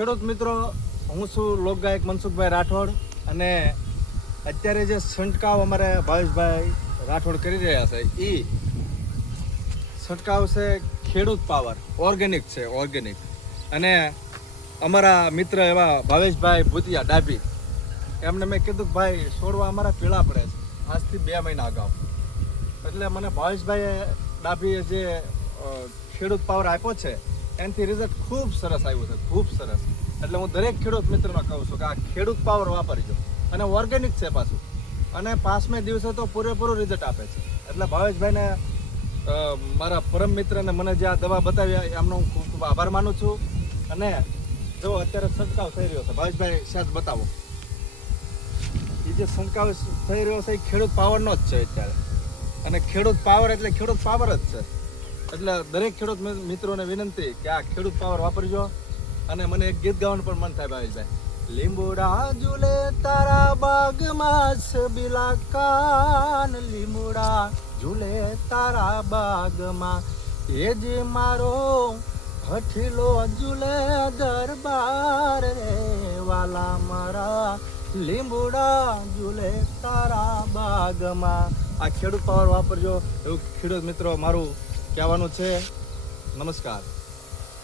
ખેડૂત મિત્રો, હું છું લોકગાયક મનસુખભાઈ રાઠોડ અને અત્યારે જે છંટકાવ અમારે ભાવેશભાઈ રાઠોડ કરી રહ્યા છે એ છંટકાવ છે ખેડૂત પાવર ઓર્ગેનિક છે ઓર્ગેનિક. અને અમારા મિત્ર એવા ભાવેશભાઈ ભૂતિયા ડાભી, એમને મેં કીધું કે ભાઈ છોડવા અમારા પીળા પડે છે આજથી 2 મહિના અગાઉ. એટલે મને ભાવેશભાઈ ડાભીએ જે ખેડૂત પાવર આપ્યો છે એનાથી રિઝલ્ટ ખૂબ સરસ આવ્યું છે, ખૂબ સરસ. એટલે હું દરેક ખેડૂત મિત્રોને કહું છું કે આ ખેડૂત પાવર વાપરજો અને ઓર્ગેનિક છે પાછું, અને 5મે દિવસે તો પૂરેપૂરું રિઝલ્ટ આપે છે. એટલે ભાવેશભાઈને મારા પરમ મિત્રને મને જે આ દવા બતાવી એમનો હું ખૂબ ખૂબ આભાર માનું છું. અને જો અત્યારે છંટકાવ થઈ રહ્યો છે, ભાવેશભાઈ સાહેબ બતાવો, એ જે છંટકાવ થઈ રહ્યો છે એ ખેડૂત પાવરનો જ છે અત્યારે. અને ખેડૂત પાવર એટલે ખેડૂત પાવર જ છે. એટલે દરેક ખેડૂત મિત્રોને વિનંતી કે આ ખેડૂત પાવર વાપરજો. અને મને એક ગીત ગાવાનું પણ મન થાય ભાવેશભાઈ. લીંબુડા ઝૂલે તારા બાગમાં છબીલા કાન, લીંબુડા ઝૂલે તારા બાગમાં એ જ મારો હઠીલો ઝૂલે દરબાર રે વાલા મારા, લીંબુડા ઝૂલે તારા બાગમાં. આ ખેડૂત પાવર વાપરજો એવું ખેડૂત મિત્રો મારું કહેવાનું છે. નમસ્કાર.